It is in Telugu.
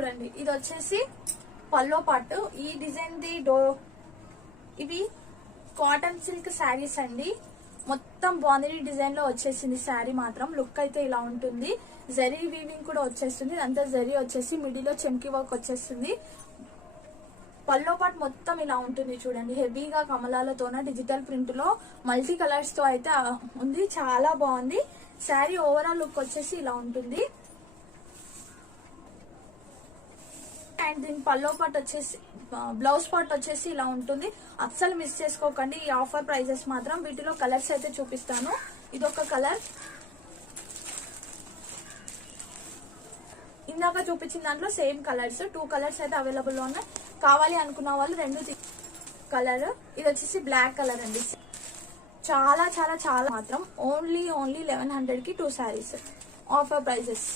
చూడండి, ఇది వచ్చేసి పల్లో పాటు. ఈ డిజైన్ ది ఇవి కాటన్ సిల్క్ శారీస్ అండి. మొత్తం బాందిని డిజైన్ లో వచ్చేసింది శారీ. మాత్రం లుక్ అయితే ఇలా ఉంటుంది. జరీ వీవింగ్ కూడా వచ్చేస్తుంది. అంతా జరీ వచ్చేసి మిడిలో చెంకి వర్క్ వచ్చేస్తుంది. పల్లో పాటు మొత్తం ఇలా ఉంటుంది చూడండి. హెవీగా కమలాలతోన డిజిటల్ ప్రింట్ లో మల్టీ కలర్స్ తో అయితే ఉంది. చాలా బాగుంది శారీ. ఓవరాల్ లుక్ వచ్చేసి ఇలా ఉంటుంది. అండ్ దీని పల్లో పార్ట్ వచ్చేసి బ్లౌజ్ పార్ట్ వచ్చేసి ఇలా ఉంటుంది. అస్సలు మిస్ చేసుకోకండి ఈ ఆఫర్ ప్రైజెస్ మాత్రం. వీటిలో కలర్స్ అయితే చూపిస్తాను. ఇదొక కలర్, ఇందాక చూపించిన దాంట్లో సేమ్ కలర్స్ 2 కలర్స్ అయితే అవైలబుల్ లో ఉన్నాయి. కావాలి అనుకున్న వాళ్ళు 2 కలర్. ఇది వచ్చేసి బ్లాక్ కలర్ అండి. చాలా చాలా చాలా మాత్రం ఓన్లీ 1100 కి 2 శారీస్ ఆఫర్ ప్రైజెస్.